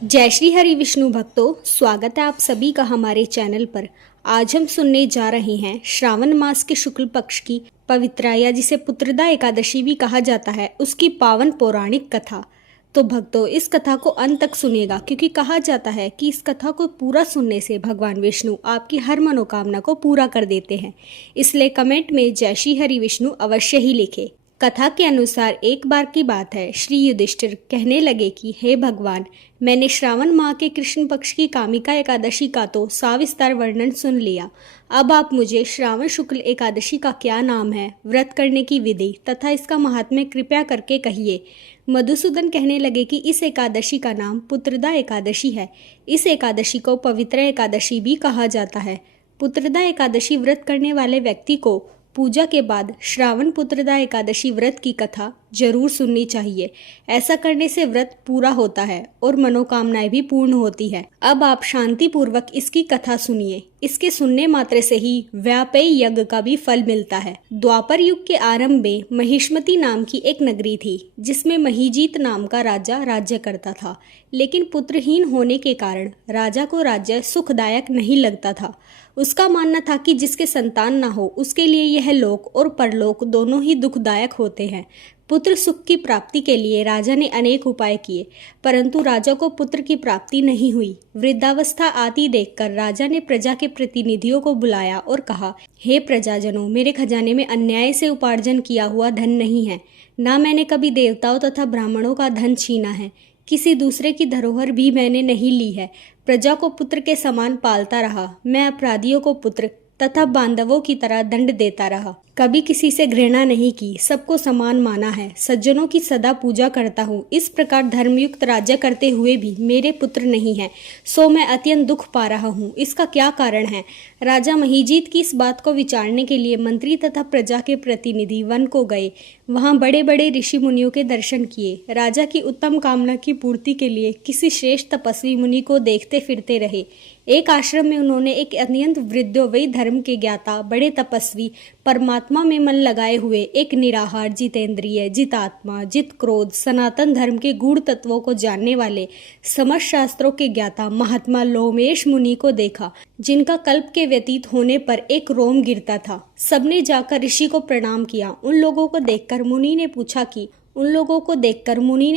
जय श्री हरि विष्णु भक्तों, स्वागत है आप सभी का हमारे चैनल पर। आज हम सुनने जा रहे हैं श्रावण मास के शुक्ल पक्ष की पवित्रा या जिसे पुत्रदा एकादशी भी कहा जाता है, उसकी पावन पौराणिक कथा। तो भक्तों, इस कथा को अंत तक सुनिएगा, क्योंकि कहा जाता है कि इस कथा को पूरा सुनने से भगवान विष्णु आपकी हर मनोकामना को पूरा कर देते हैं। इसलिए कमेंट में जय श्री हरि विष्णु अवश्य ही लिखें। कथा के अनुसार एक बार की बात है, श्री युधिष्ठिर कहने लगे कि हे भगवान, मैंने श्रावण माह के कृष्ण पक्ष की कामिका एकादशी का तो सविस्तार वर्णन सुन लिया। अब आप मुझे श्रावण शुक्ल एकादशी का क्या नाम है, व्रत करने की विधि तथा इसका महात्म्य कृपया करके कहिए। मधुसूदन कहने लगे कि इस एकादशी का नाम पुत्रदा एकादशी है। इस एकादशी को पवित्र एकादशी भी कहा जाता है। पुत्रदा एकादशी व्रत करने वाले व्यक्ति को पूजा के बाद श्रावण पुत्रदा एकादशी व्रत की कथा जरूर सुननी चाहिए। ऐसा करने से व्रत पूरा होता है और मनोकामनाएं भी पूर्ण होती है। अब आप शांति पूर्वक इसकी कथा सुनिए। इसके सुनने मात्र से ही व्यापेय यज्ञ का भी फल मिलता है। द्वापर युग के आरंभ में महिष्मति नाम की एक नगरी थी, जिसमें महीजीत नाम का राजा राज्य करता था। लेकिन पुत्रहीन होने के कारण राजा को राज्य सुखदायक नहीं लगता था। उसका मानना था कि जिसके संतान ना हो, उसके लिए यह लोक और परलोक दोनों ही दुखदायक होते हैं। पुत्र सुख की प्राप्ति के लिए राजा ने अनेक उपाय किए, परंतु राजा को पुत्र की प्राप्ति नहीं हुई। वृद्धावस्था आती देखकर राजा ने प्रजा के प्रतिनिधियों को बुलाया और कहा, हे प्रजाजनों, मेरे खजाने में अन्याय से उपार्जन किया हुआ धन नहीं है। ना मैंने कभी देवताओं तथा ब्राह्मणों का धन छीना है। किसी दूसरे की धरोहर भी मैंने नहीं ली है। प्रजा को पुत्र के समान पालता रहा। मैं अपराधियों को पुत्र तथा बांधवों की तरह दंड देता रहा। कभी किसी से घृणा नहीं की, सबको समान माना है। सज्जनों की सदा पूजा करता हूँ। इस प्रकार धर्मयुक्त राज्य करते हुए भी मेरे पुत्र नहीं है, सो मैं अत्यंत दुख पा रहा हूँ। इसका क्या कारण है? राजा महीजीत की इस बात को विचारने के लिए मंत्री तथा प्रजा के प्रतिनिधि वन को गए। वहाँ बड़े बड़े ऋषि मुनियों के दर्शन किए। राजा की उत्तम कामना की पूर्ति के लिए किसी श्रेष्ठ तपस्वी मुनि को देखते फिरते रहे। एक आश्रम में उन्होंने एक अत्यंत वृद्धो वही धर्म के ज्ञाता, बड़े तपस्वी, परमात्मा में मन लगाए हुए, एक निराहार, जितेंद्रिय, जितात्मा, जित क्रोध, सनातन धर्म के गूढ़ तत्वों को जानने वाले, समस्त शास्त्रों के ज्ञाता महात्मा लोमेश मुनि को देखा, जिनका कल्प के व्यतीत होने पर एक रोम गिरता था। सबने जाकर ऋषि को प्रणाम किया। उन लोगों को देखकर मुनि ने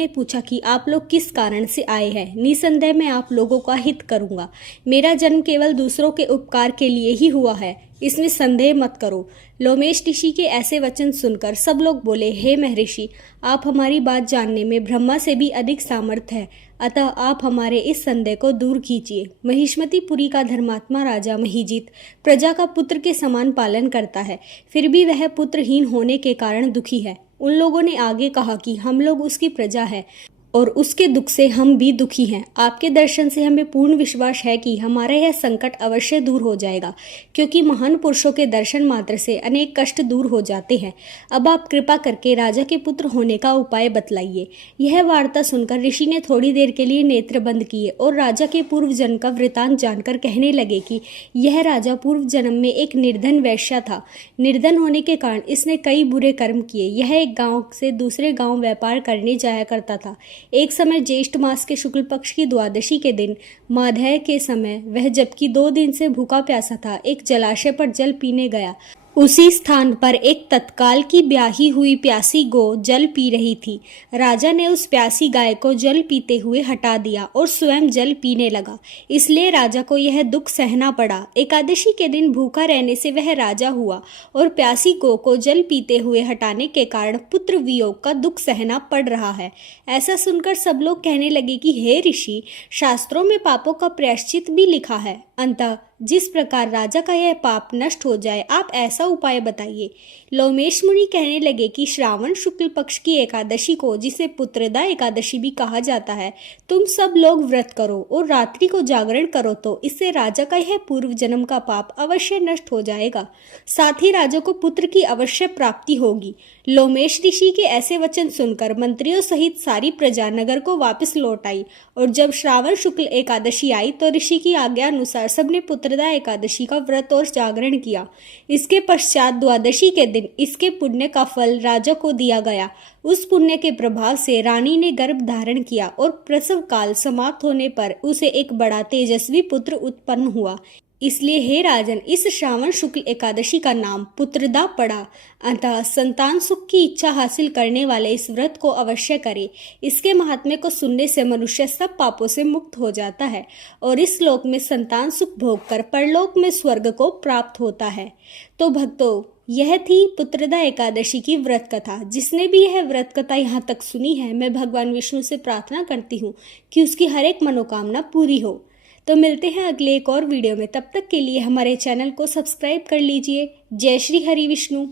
पूछा कि आप लोग किस कारण से आए हैं। निसंदेह मैं आप लोगों का हित करूंगा। मेरा जन्म केवल दूसरों के उपकार के लिए ही हुआ है, इसमें संदेह मत करो। लोमेश ऋषि के ऐसे वचन सुनकर सब लोग बोले, हे महर्षि, आप हमारी बात जानने में ब्रह्मा से भी अधिक सामर्थ्य है, अतः आप हमारे इस संदेह को दूर कीजिए। महिष्मतिपुरी का धर्मात्मा राजा महीजीत प्रजा का पुत्र के समान पालन करता है, फिर भी वह पुत्रहीन होने के कारण दुखी है। उन लोगों ने आगे कहा कि हम लोग उसकी प्रजा है और उसके दुख से हम भी दुखी हैं। आपके दर्शन से हमें पूर्ण विश्वास है कि हमारा यह संकट अवश्य दूर हो जाएगा, क्योंकि महान पुरुषों के दर्शन मात्र से अनेक कष्ट दूर हो जाते हैं। अब आप कृपा करके राजा के पुत्र होने का उपाय बतलाइए। यह वार्ता सुनकर ऋषि ने थोड़ी देर के लिए नेत्र बंद किए और राजा के पूर्व जन्म का वृतांत जानकर कहने लगे कि यह राजा पूर्व जन्म में एक निर्धन वैश्य था। निर्धन होने के कारण इसने कई बुरे कर्म किए। यह एक गाँव से दूसरे गाँव व्यापार करने जाया करता था। एक समय ज्येष्ठ मास के शुक्ल पक्ष की द्वादशी के दिन माध्याह्न के समय वह, जबकि 2 दिन से भूखा प्यासा था, एक जलाशय पर जल पीने गया। उसी स्थान पर एक तत्काल की ब्याही हुई प्यासी गौ जल पी रही थी। राजा ने उस प्यासी गाय को जल पीते हुए हटा दिया और स्वयं जल पीने लगा। इसलिए राजा को यह दुख सहना पड़ा। एकादशी के दिन भूखा रहने से वह राजा हुआ और प्यासी गौ को जल पीते हुए हटाने के कारण पुत्र वियोग का दुख सहना पड़ रहा है। ऐसा सुनकर सब लोग कहने लगे कि हे ऋषि, शास्त्रों में पापों का प्रायश्चित भी लिखा है, अतः जिस प्रकार राजा का यह पाप नष्ट हो जाए, आप ऐसा उपाय बताइए। लोमेश मुनि कहने लगे कि श्रावण शुक्ल पक्ष की एकादशी को, जिसे पुत्रदा एकादशी भी कहा जाता है, तुम सब लोग व्रत करो और रात्रि को जागरण करो, तो इससे राजा का यह पूर्व जन्म का पाप अवश्य नष्ट हो जाएगा। साथ ही राजा को पुत्र की अवश्य प्राप्ति होगी। लोमेश ऋषि के ऐसे वचन सुनकर मंत्रियों सहित सारी प्रजा नगर को वापस लौट आई और जब श्रावण शुक्ल एकादशी आई तो ऋषि की आज्ञा अनुसार सबने पुत्रदा एकादशी का व्रत और जागरण किया। इसके पश्चात द्वादशी के दिन इसके पुण्य का फल राजा को दिया गया। उस पुण्य के प्रभाव से रानी ने गर्भ धारण किया और प्रसव काल समाप्त होने पर उसे एक बड़ा तेजस्वी पुत्र उत्पन्न हुआ। इसलिए हे राजन, इस श्रावण शुक्ल एकादशी का नाम पुत्रदा पड़ा। अतः संतान सुख की इच्छा हासिल करने वाले इस व्रत को अवश्य करें। इसके महात्म्य को सुनने से मनुष्य सब पापों से मुक्त हो जाता है और इस लोक में संतान सुख भोग कर परलोक में स्वर्ग को प्राप्त होता है। तो भक्तों, यह थी पुत्रदा एकादशी की व्रत कथा। जिसने भी यह व्रत कथा यहाँ तक सुनी है, मैं भगवान विष्णु से प्रार्थना करती हूँ कि उसकी हर एक मनोकामना पूरी हो। तो मिलते हैं अगले एक और वीडियो में। तब तक के लिए हमारे चैनल को सब्सक्राइब कर लीजिए। जय श्री हरि विष्णु।